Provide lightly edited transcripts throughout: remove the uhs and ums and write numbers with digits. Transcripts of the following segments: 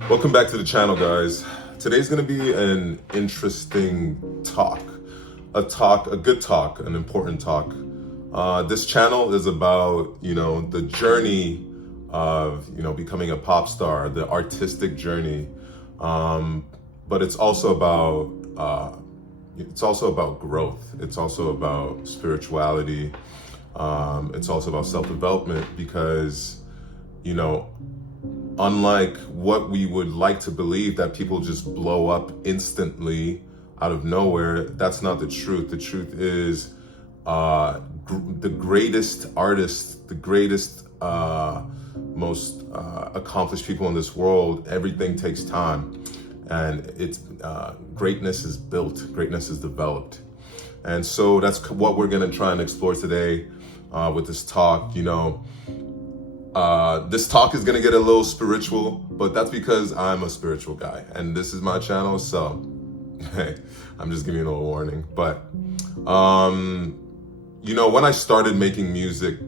Welcome back to the channel, guys. Today's gonna be an interesting talk. A good talk, an important talk. This channel is about, the journey of, becoming a pop star, the artistic journey. But it's also about growth. It's also about spirituality. It's also about self-development because, unlike what we would like to believe that people just blow up instantly out of nowhere, that's not the truth. The truth is the greatest artists, the greatest, most accomplished people in this world, everything takes time. And it's greatness is built, greatness is developed. And so that's what we're gonna try and explore today with this talk. This talk is gonna get a little spiritual, but that's because I'm a spiritual guy and this is my channel, so hey, I'm just giving you a little warning. But when I started making music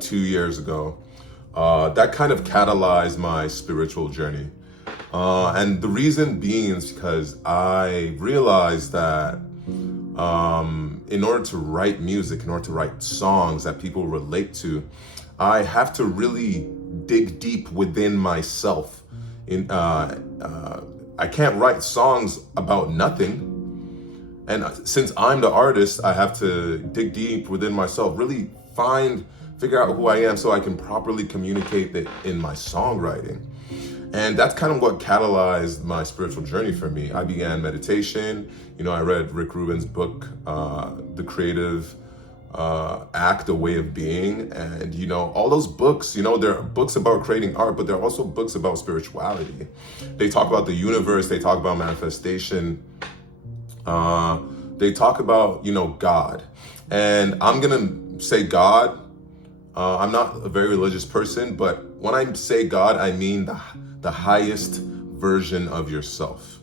2 years ago, that kind of catalyzed my spiritual journey. And the reason being is because I realized that in order to write music, in order to write songs that people relate to, I have to really dig deep within myself. I can't write songs about nothing. And since I'm the artist, I have to dig deep within myself, really figure out who I am so I can properly communicate it in my songwriting. And that's kind of what catalyzed my spiritual journey for me. I began meditation. I read Rick Rubin's book, The Creative Act, A Way of Being. And, all those books, there are books about creating art, but there are also books about spirituality. They talk about the universe. They talk about manifestation. They talk about, God. And I'm going to say God. I'm not a very religious person, but when I say God, I mean the highest version of yourself.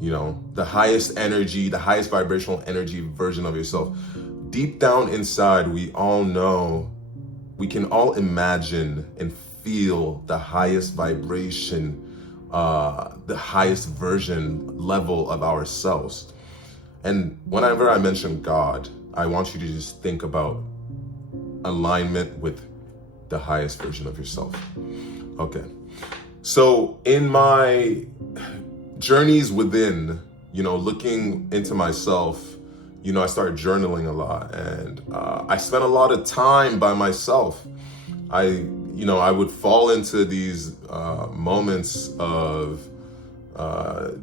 The highest energy, the highest vibrational energy version of yourself. Deep down inside, we all know, we can all imagine and feel the highest vibration, the highest version level of ourselves. And whenever I mention God, I want you to just think about alignment with the highest version of yourself. Okay. So in my journeys within, looking into myself, I started journaling a lot, and I spent a lot of time by myself. I would fall into these moments of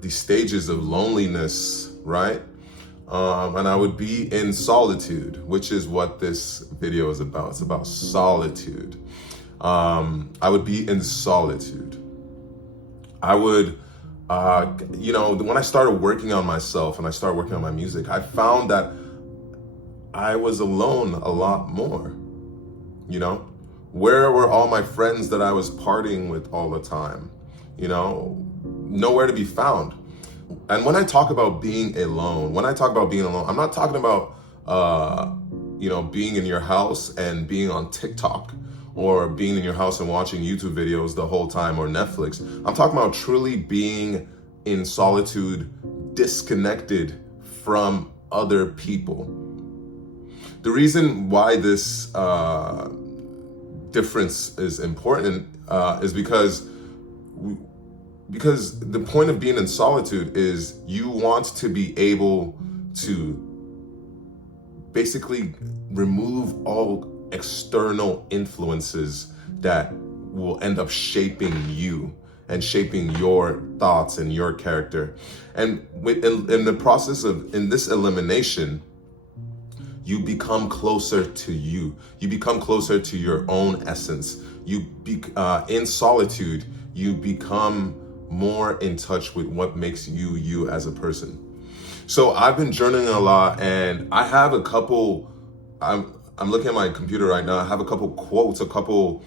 these stages of loneliness, right? And I would be in solitude, which is what this video is about. It's about solitude. I would be in solitude. I would, when I started working on myself and I started working on my music, I found that I was alone a lot more. Where were all my friends that I was partying with all the time? Nowhere to be found. And when I talk about being alone, I'm not talking about, being in your house and being on TikTok, or being in your house and watching YouTube videos the whole time, or Netflix. I'm talking about truly being in solitude, disconnected from other people. The reason why this difference is important is because the point of being in solitude is you want to be able to basically remove all external influences that will end up shaping you and shaping your thoughts and your character. And in the process of, in this elimination, you become closer to you. You become closer to your own essence. In solitude, you become more in touch with what makes you, you as a person. So I've been journaling a lot, and I have a couple, I'm looking at my computer right now. I have a couple quotes, a couple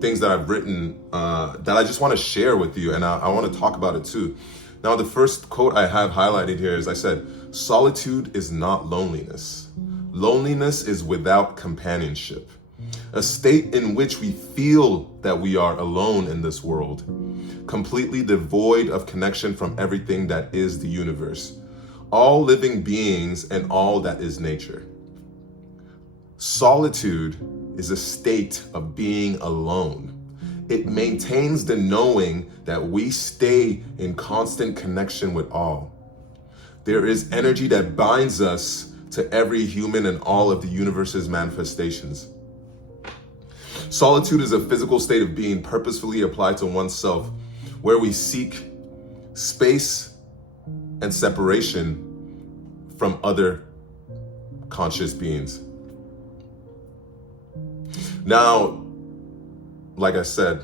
things that I've written that I just want to share with you, and I want to talk about it too. Now, the first quote I have highlighted here is, I said, "Solitude is not loneliness. Loneliness is without companionship. a state in which we feel that we are alone in this world, completely devoid of connection from everything that is the universe, all living beings, and all that is nature. Solitude is a state of being alone. It maintains the knowing that we stay in constant connection with all. There is energy that binds us to every human and all of the universe's manifestations. Solitude is a physical state of being purposefully applied to oneself, where we seek space and separation from other conscious beings. Now, like I said,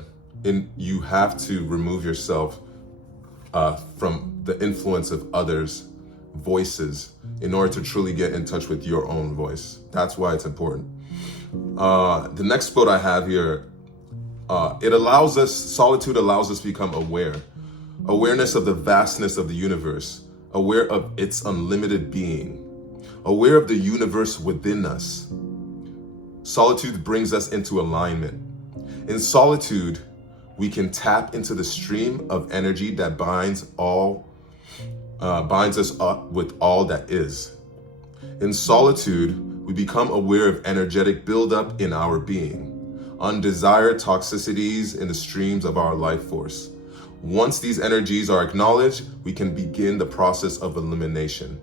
you have to remove yourself from the influence of others' voices in order to truly get in touch with your own voice. That's why it's important. The next quote I have here, solitude allows us to become aware. Awareness of the vastness of the universe, aware of its unlimited being, aware of the universe within us. Solitude brings us into alignment. In solitude, we can tap into the stream of energy that binds us up with all that is. In solitude, we become aware of energetic buildup in our being, undesired toxicities in the streams of our life force. Once these energies are acknowledged, we can begin the process of elimination.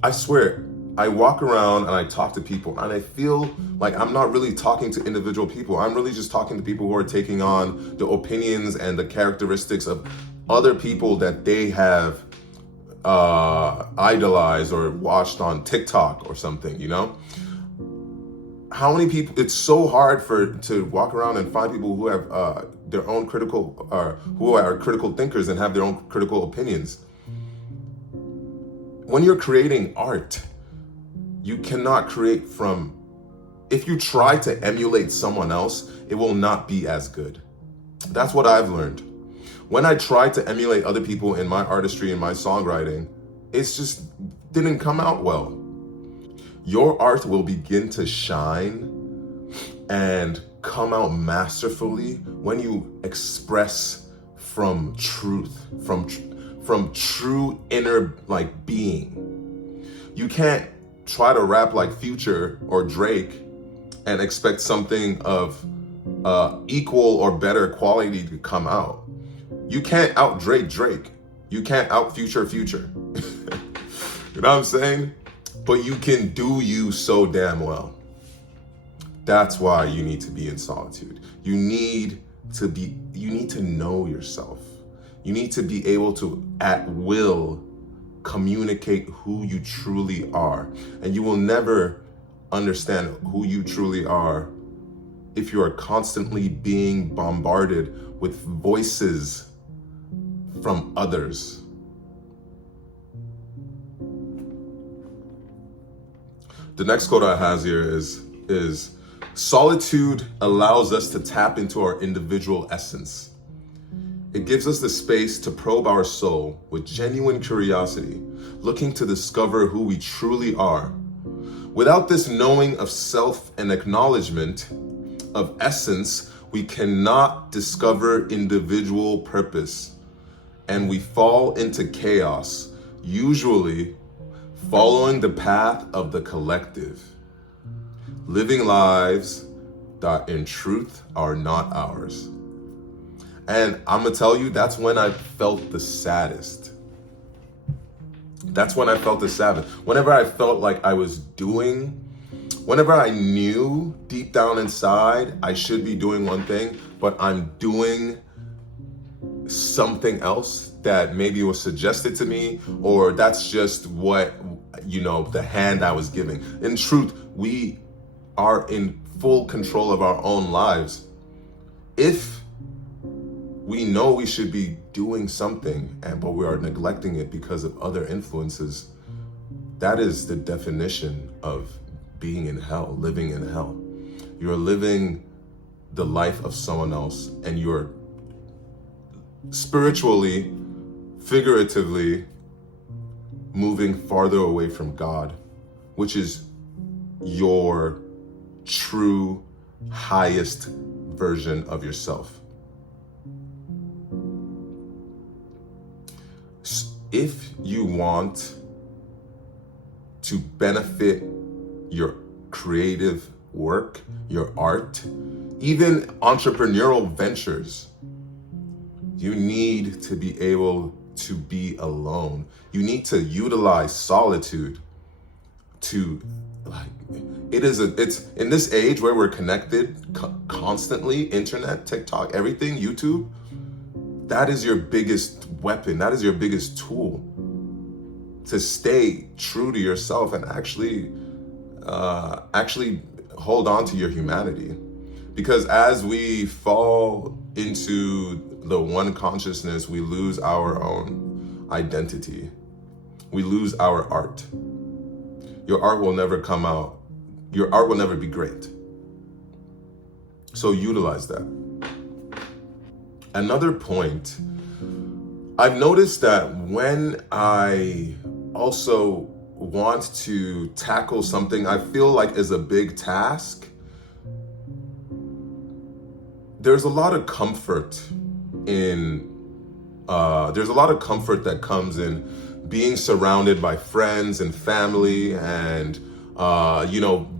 I swear, I walk around and I talk to people and I feel like I'm not really talking to individual people. I'm really just talking to people who are taking on the opinions and the characteristics of other people that they have idolized or watched on TikTok or something, you know? How many people, it's so hard to walk around and find people who have their own who are critical thinkers and have their own critical opinions. When you're creating art, you cannot create if you try to emulate someone else, it will not be as good. That's what I've learned. When I tried to emulate other people in my artistry and my songwriting, it's just didn't come out well. Your art will begin to shine and come out masterfully when you express from truth, from true inner being. You can't try to rap like Future or Drake and expect something of equal or better quality to come out. You can't out Drake. You can't out Future. You know what I'm saying? But you can do you so damn well. That's why you need to be in solitude. You need to know yourself. You need to be able to, at will, communicate who you truly are. And you will never understand who you truly are if you are constantly being bombarded with voices from others. The next quote I have here is solitude allows us to tap into our individual essence. It gives us the space to probe our soul with genuine curiosity, looking to discover who we truly are. Without this knowing of self and acknowledgement of essence, we cannot discover individual purpose, and we fall into chaos, usually following the path of the collective, living lives that in truth are not ours. And I'm gonna tell you, that's when I felt the saddest. Whenever I felt like whenever I knew deep down inside I should be doing one thing, but I'm doing something else that maybe was suggested to me, or that's just what, the hand I was giving. In truth, we are in full control of our own lives. If we know we should be doing something, but we are neglecting it because of other influences, that is the definition of being in hell, living in hell. You're living the life of someone else, and you're spiritually, figuratively moving farther away from God which is your true highest version of yourself. If you want to benefit your creative work, your art, even entrepreneurial ventures, you need to be able to be alone. You need to utilize solitude to, it's in this age where we're connected constantly, internet, TikTok, everything, YouTube, that is your biggest weapon. That is your biggest tool to stay true to yourself and actually hold on to your humanity. Because as we fall into the one consciousness, we lose our own identity. We lose our art. Your art will never come out. Your art will never be great. So utilize that. Another point, I've noticed that when I also want to tackle something I feel like is a big task, there's a lot of comfort that comes in being surrounded by friends and family and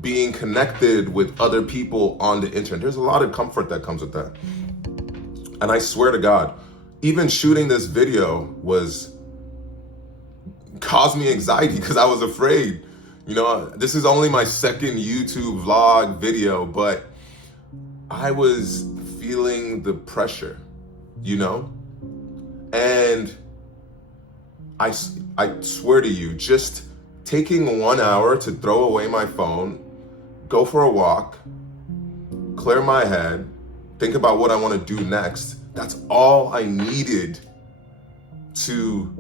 being connected with other people on the internet. There's a lot of comfort that comes with that. And I swear to God, even shooting this video caused me anxiety because I was afraid. This is only my second YouTube vlog video, but I was feeling the pressure, and I swear to you, just taking 1 hour to throw away my phone, go for a walk, clear my head, think about what I want to do next. That's all I needed to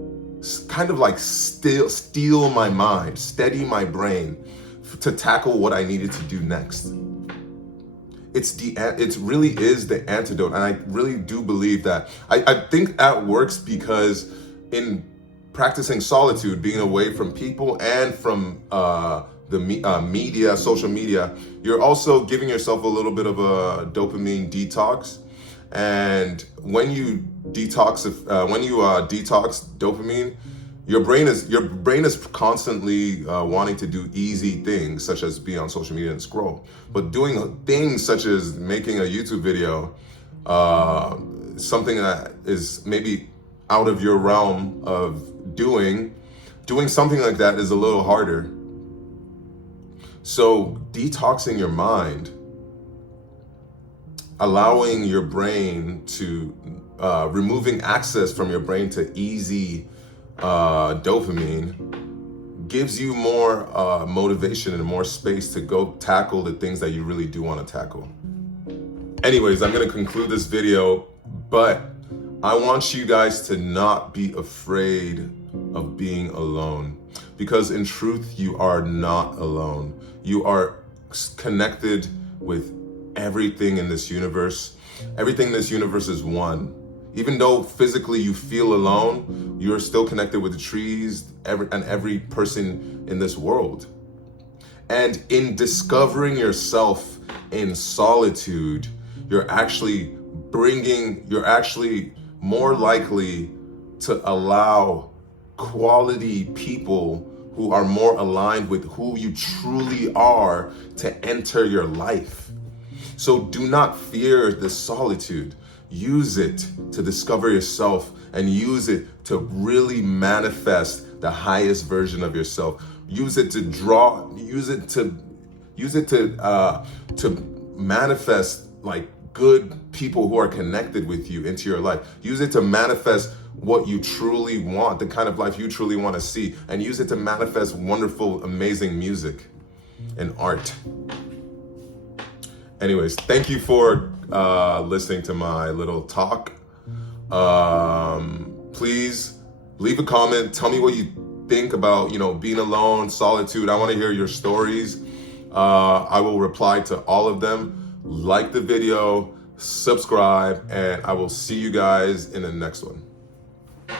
kind of like steal my mind, steady my brain to tackle what I needed to do next. It really is the antidote. And I really do believe that. I think that works because in practicing solitude, being away from people and from the media, social media, you're also giving yourself a little bit of a dopamine detox. And when you detox dopamine, your brain is constantly wanting to do easy things, such as be on social media and scroll. But doing things such as making a YouTube video, something that is maybe out of your realm of doing something like that is a little harder. So detoxing your mind, allowing your brain to, removing access from your brain to easy dopamine gives you more motivation and more space to go tackle the things that you really do want to tackle. Anyways, I'm going to conclude this video, but I want you guys to not be afraid of being alone, because in truth, you are not alone. You are connected with everything in this universe. Everything in this universe is one. Even though physically you feel alone, you're still connected with the trees and every person in this world. And in discovering yourself in solitude, you're actually more likely to allow quality people who are more aligned with who you truly are to enter your life. So do not fear the solitude. Use it to discover yourself and use it to really manifest the highest version of yourself. Use it to manifest like good people who are connected with you into your life. Use it to manifest what you truly want, the kind of life you truly want to see, and use it to manifest wonderful, amazing music and art. Anyways, thank you for listening to my little talk. Please leave a comment. Tell me what you think about, being alone, solitude. I want to hear your stories. I will reply to all of them. Like the video, subscribe, and I will see you guys in the next one.